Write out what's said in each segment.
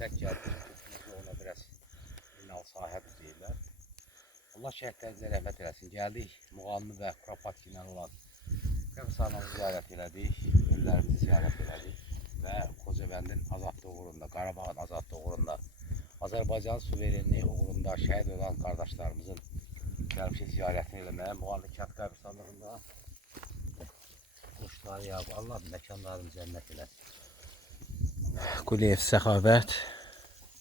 tək gəldik. Ona biraz ünal sahib deyirlər. Allah şəhidlərimizə rəhmət eləsin. Gəldik, Muğanlı və Kuropatki ilə olan qəbristanlığı ziyarət elədik, ölülərimizi ziyarət elədik və Xocavəndin azadlığı uğrunda, Qarabağın azadlığı uğrunda, Azərbaycanın suverenliyi uğrunda şəhid olan qardaşlarımızın gəlmişik ziyarətini eləməyə Muğanlı kənd qəbristanlığında Quşlar Yaqub, Allah məkanlarını cənnət eləsin. Quliyev Səxavət,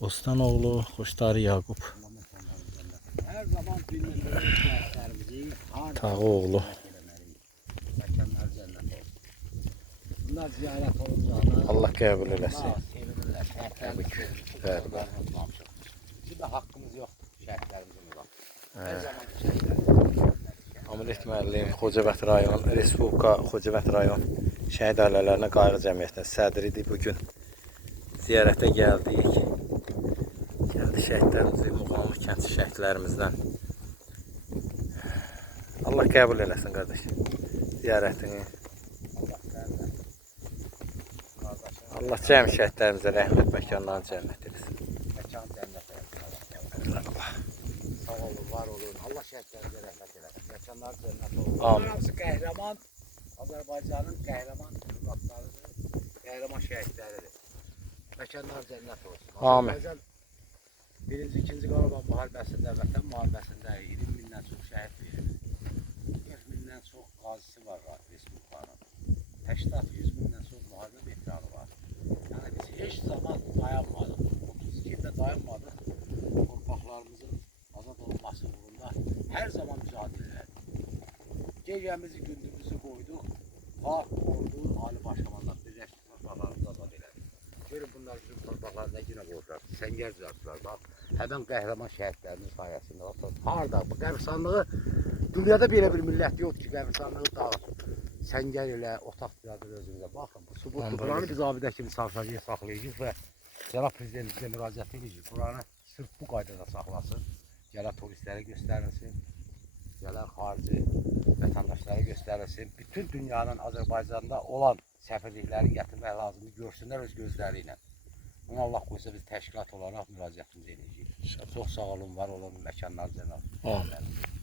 Ostanoğlu, Quşlar Yaqub, Hər zaman bilməliyik şəhidlərimizi Tağıoğlu. Məkanlar cənnət olsun. Bunlar ziyarət olunacaqlar. Allah qəbul eləsin. Sevinirlər, şəhidlərimizi Bəli. Bizim də haqqımız yoxdur şəhidlərimizin olan. Hər Hə. zaman şəhidlərimiz. Amilet müəllim, Xocavənd rayon, Respublika Xocavənd rayon şəhid ailələrinə qayğı cəmiyyətinin sədridir. Bugün ziyarətə gəldik. Gəldi şəhidlərimizi, Muğanlı kənd şəhidlərimizdən. Allah qəbul eləsin qardaş. Ziyarətini. Allah cəm şəhidlərimizə rəhmət məkanlarını cənnət etsin. Məkan cənnət eləsin. Sağ olun, var olun. Allah şəhidlərimizə rəhmət eləsin. Məkanlar cənnət olsun. Amin. Hamısı qəhrəman, Azərbaycanın qəhrəman övladlarıdır, qəhrəman şəhidləridir. Məkanlar cənnət olsun. Amin. Azərbaycan 1-ci, 2-ci Qarabağ müharibəsində, Vətən müharibəsində 20 mindən çox şəhid verir. 40 mindən çox qazisi var Respublikanın. 80-100 mindən çox müharibə veteranı var. Yəni biz heç zaman dayanmadıq. 32 ildə dayanmadıq. Torpaqlarımızın azad olması uğrunda hər zaman mücadilə elədik. Gecəmizi, gündüzümüzü qoyduq. Xalq, ordu, ali başkomandan birləşdik, torpaqlarımızı azad elədik. Görün bunlar bizim torpaqları nə günə qoydular. Səngər düzəltdilər. Bax, həmin qəhrəman şəhidlərinin sayəsində. Harada? Bu qəbristanlığı dünyada belə bir millət yoxdur ki, qəbristanlığı dağıtır. Səngər ilə otaq düzəldir özümüzə. Baxın, bu subutdur. Buranı biz abidə kimi saxlayacağıq və Cənab Prezidentimizə müraciət edəcəyik. Buranı sırf bu qaydada saxlasın. Gələn turistlərə göstərilsin. Gələn xarici vətəndaşlara göstərilsin. Bütün dünyanın Azərbaycanda olan səfirlikləri gətirmək lazımdır. Görsünlər öz gözləri ilə. Bunu Allah qoysa biz təşkilat olaraq müraciətimizi edəcəyik. Çox sağ olun, var olun, məkanlar cənab. Amin.